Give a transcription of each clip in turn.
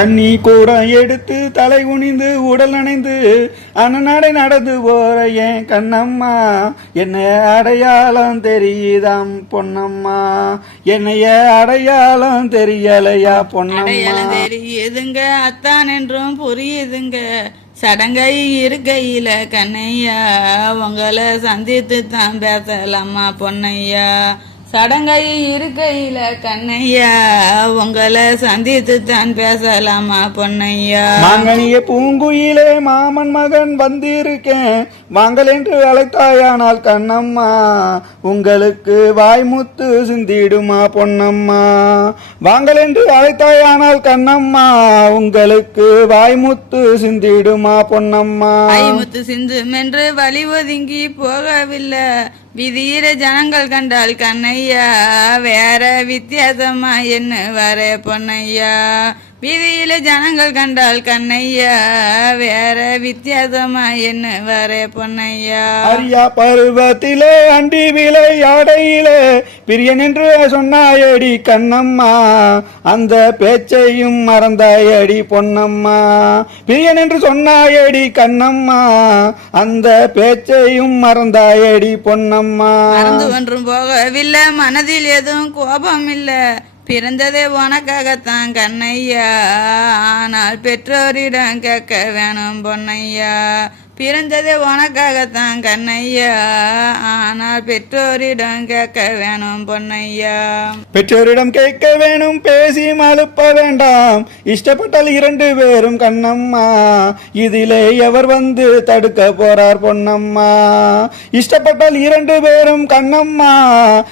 தண்ணி கூடம் எடுத்து தலை குனிந்து உடல் நனைந்து அண்ணனாடை நடந்து போற என் கண்ணம்மா என்னைய அடையாளம் தெரியுதாம் பொன்னம்மா. என்னைய அடையாளம் தெரியலையா பொன்னம்மா? தெரியுதுங்க அத்தான் என்றும் புரியுதுங்க. சடங்கை இருக்கையில கண்ணையா உங்களை சந்தித்து தான் பேசலாமா பொன்னையா? சடங்கை இருக்கையில கண்ணையா உங்களை சந்தித்து தான் பேசலாமா பொன்னையா? மாங்கனிய பூங்குயிலே மாமன் மகன் வந்திருக்கேன். வாங்கள் என்று அழைத்தாயானால் கண்ணம்மா உங்களுக்கு வாய்முத்து சிந்திடுமா பொன்னம்மா? வாங்கள் என்று அழைத்தாயானால் கண்ணம்மா உங்களுக்கு வாய்முத்து சிந்திடுமா பொன்னம்மா? ஐமுத்து சிந்தும் என்று வழி ஒதுங்கி போகவில்லை. விதியிற ஜனங்கள் கண்டால் கண்ணையா வேற வித்தியாசமா என்ன வர பொன்னையா? விதி வீதியில ஜனங்கள் கண்டால் கண்ணையா வேற வித்தியாசமா என்ன வர பொன்னையா? அரியா பருவத்திலே அண்டி விளையாடையிலே பிரியன் என்று சொன்னாயடி கண்ணம்மா அந்த பேச்சையும் மறந்தாயடி பொன்னம்மா. பிரியன் என்று சொன்னாயடி கண்ணம்மா அந்த பேச்சையும் மறந்தாயடி பொன்னம்மா. மறந்து ஒன்றும் போகவில்லை மனதில் எதுவும் கோபம் இல்ல பிறந்ததே உனக்காகத்தான் கண்ணையா. ஆனால் பெற்றோரிடம் கேட்க வேணும் பொன்னையா. பிறந்ததே உனக்காகத்தான் கண்ணையா? ஆனால் பெற்றோரிடம் கேட்க வேணும் பொன்னையா? பெற்றோரிடம் கேட்க வேணும் பேசி மழுப்ப வேண்டாம். இஷ்டப்பட்டால் இரண்டு பேரும் கண்ணம்மா. இதிலே எவர் வந்து தடுக்க போறார் பொன்னம்மா? இஷ்டப்பட்டால் இரண்டு பேரும் கண்ணம்மா.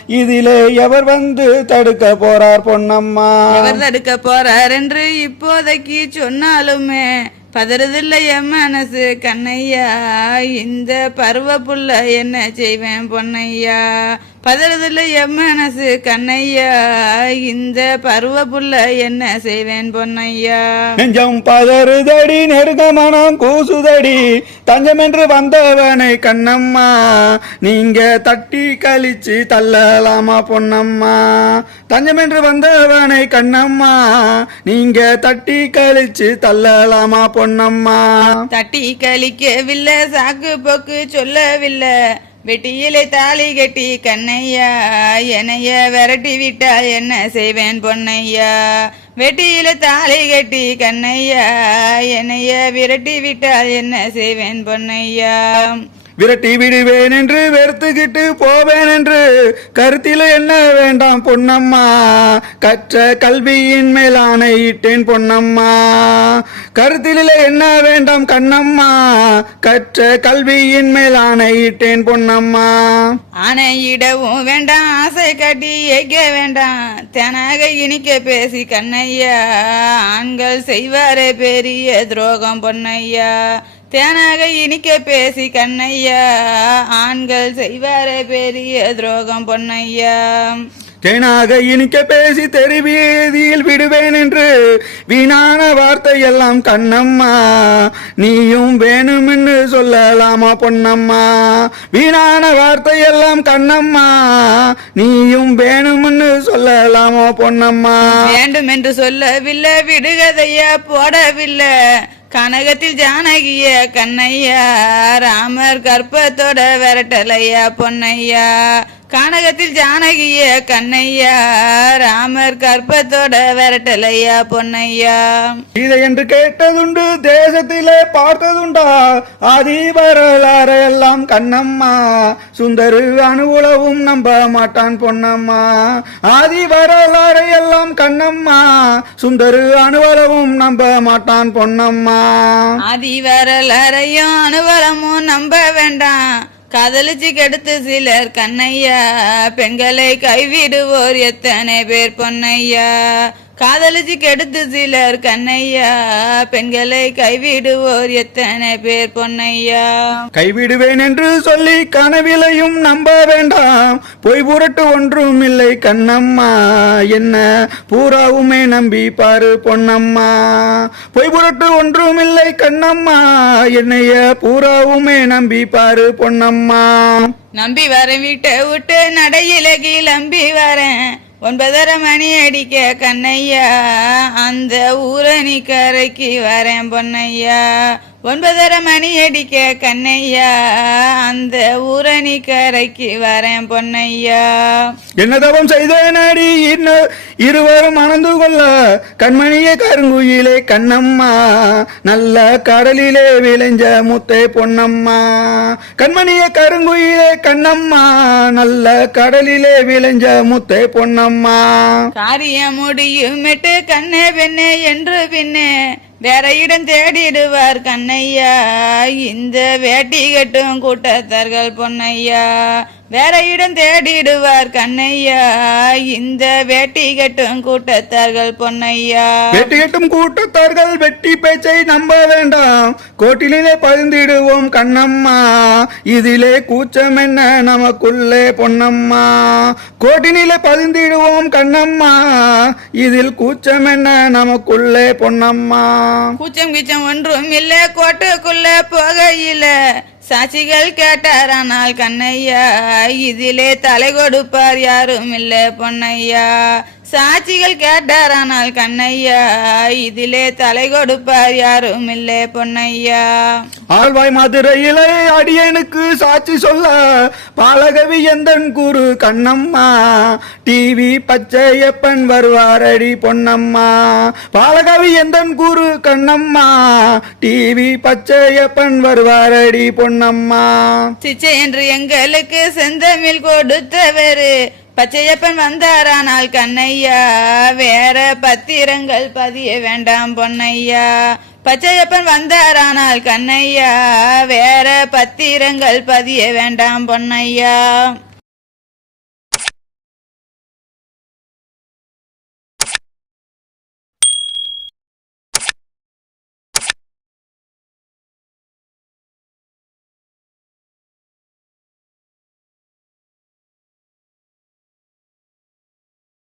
இதிலே எவர் வந்து தடுக்க போறார் பொன்னம்மா? எவர் தடுக்க போறார் என்று இப்போதைக்கு சொன்னாலுமே பதறதில்ல என் மனசு? கண்ணையா இந்த பருவ புள்ள என்ன செய்வேன் பொன்னையா? பதறதில்ல என் மனசு கண்ணையா இந்த பருவ புள்ள என்ன செய்வேன் பொன்னையா? நெஞ்சம் பதறுதடி நெருங்க மனம் கூசுதடி தஞ்சம் என்று வந்தவனை கண்ணம்மா நீங்க தட்டி கழிச்சு தள்ளலாமா பொன்னம்மா? தஞ்சம் என்று வந்தவனை கண்ணம்மா நீங்க தட்டி கழிச்சு தள்ளலாமா பொன்னம்மா? தட்டி கழிக்கவில்லை சாக்கு போக்கு சொல்லவில்லை வெட்டியிலே தாலி கட்டி கண்ணையா என்னைய விரட்டி விட்டால் என்ன செய்வேன் பொன்னையா? வெட்டியில தாலி கட்டி கண்ணையா என்னைய விரட்டி விட்டால் என்ன செய்வேன் பொன்னையா? விரட்டி விடுவேன் என்று வெறுத்துக்கிட்டு போவேன் என்று கருத்தில் என்ன வேண்டாம் பொன்னம்மா? கற்ற கல்வியின் மேல் ஆணையிட்டேன் பொன்னம்மா. கருத்திலே என்ன வேண்டாம் கண்ணம்மா? கற்ற கல்வியின் மேல் ஆணையிட்டேன் பொன்னம்மா. ஆணையிடவும் வேண்டாம் ஆசை காட்டி ஏற்க வேண்டாம். தெனாக இனிக்க பேசி கண்ணையா ஆண்கள் செய்வாரே பெரிய துரோகம் பொன்னையா தேனாக இனிக்க பேசி கண்ணையா ஆண்கள் செய்வாரே பெரிய துரோகம் பொன்னையா. தேனாக இனிக்க பேசி தெருவீதியில் விடுவேன் என்று வீணான வார்த்தை எல்லாம் கண்ணம்மா. நீயும் வேணுமென்று சொல்லலாமா பொன்னம்மா? வீணான வார்த்தை எல்லாம் கண்ணம்மா. நீயும் வேணுமென்று சொல்லலாமா பொன்னம்மா? வேண்டும் என்று சொல்லவில்லை விடுகதையா போடவில்லை. கனகத்தில் ஜானகிய கண்ணையா ராமர் கற்பத்தோட விரட்டலையா பொன்னையா. கனகத்தில் ஜானகிய கண்ணையா ராமர் கற்பத்தோட விரட்டலையா பொன்னையா? இதை என்று கேட்டதுண்டு தேசத்திலே பார்த்ததுண்டா ஆதி வரலாறு எல்லாம் கண்ணம்மா. சுந்தரு அணுவுளவும் நம்ப மாட்டான் பொன்னம்மா. ஆதி வரலாறு எல்லாம் கண்ணம்மா. சுந்தரு அணுவளவும் நம்ப மாட்டான் பொன்னம்மா. ஆதி வரலாறையும் அனுவரமும் நம்ப வேண்டாம். காதலிச்சு கெடுத்து சிலர் கண்ணையா பெண்களை கைவிடுவோர் எத்தனை பேர் பொன்னையா? காதலிச்சு கெடுத்து சிலர் கண்ணையா பெண்களை கைவிடுவோர் எத்தனை பேர் பொன்னையா? கைவிடுவேன் என்று சொல்லி கனவிலையும் நம்ப வேண்டாம். பொய் புரட்டு ஒன்றும் இல்லை கண்ணம்மா என்ன பூராவுமே நம்பி பாரு பொன்னம்மா. பொய் புரட்டு ஒன்றும் இல்லை கண்ணம்மா என்னைய பூராவுமே நம்பி பாரு பொன்னம்மா. நம்பி வரேன் வீட்டை விட்டு நடையில கிளம்பி வரேன். ஒன்பதரை மணி அடிக்க கண்ணையா அந்த ஊரணி கரைக்கு வரேன் பொன்னையா. ஒன்பதரை மணி அடிக்க கண்ணையா அந்த ஊரணி கரைக்கு வரேன் பொன்னையா. என்ன தவம் செய்தேனடி இன்ன- இருவரும் மணந்து கொள்ள கண்மணியே கருங்குயிலே கண்ணம்மா நல்ல கடலிலே விளைஞ்ச முத்தே பொன்னம்மா. கண்மணியே கருங்குயிலே கண்ணம்மா நல்ல கடலிலே விளைஞ்ச முத்தே பொன்னம்மா. காரியம் முடியுமிட்டு கண்ணே பெண்ணே என்று பின்னே வேற இடம் தேடிடுவார் கண்ணையா. இந்த வேட்டி கட்டும் கூட்டத்தார்கள் பொன்னையா. வேற இடம் தேடிடுவார் கண்ணையா. இந்த வேட்டி கட்டும் கூட்டத்தார்கள் பொன்னையா. வெட்டி கட்டும் கூட்டத்தார்கள் வெட்டி பேச்சை நம்ப வேண்டாம். கோட்டிலே பதிந்திடுவோம் கண்ணம்மா. இதிலே கூச்சம் என்ன நமக்குள்ளே பொன்னம்மா. கோட்டினிலே பதிந்திடுவோம் கண்ணம்மா. இதில் கூச்சம் என்ன நமக்குள்ளே பொன்னம்மா. கூச்சம் கிச்சம் ஒன்றும் இல்ல கோட்டுக்குள்ள போகையில. சாட்சிகள் கேட்டாரானால் கண்ணையா இதிலே தலை கொடுப்பார் யாரும் இல்ல பொன்னையா? சாட்சிகள் கேட்டாரானால் கண்ணையா இதிலே தலை கொடுப்பார் யாரும் இல்ல பொன்னையா. ஆழ்வாய் மதுரையிலே அடியனுக்கு சாட்சி சொல்ல பாலகவி எந்தன் குரு கண்ணம்மா டிவி பச்சையப்பன் வருவாரடி பொன்னம்மா. பாலகவி எந்தன் குரு கண்ணம்மா டிவி பச்சையப்பன் வருவாரடி பொன்னம்மா. சிச்சை என்று எங்களுக்கு செந்தமிழ் கொடுத்தவரு பச்சையப்பன் வந்தாரானால் கண்ணையா? வேற பத்திரங்கள் பதிய வேண்டாம் பொன்னையா? பச்சையப்பன் வந்தாரானால் கண்ணையா? வேற பத்திரங்கள் பதிய வேண்டாம் பொன்னையா?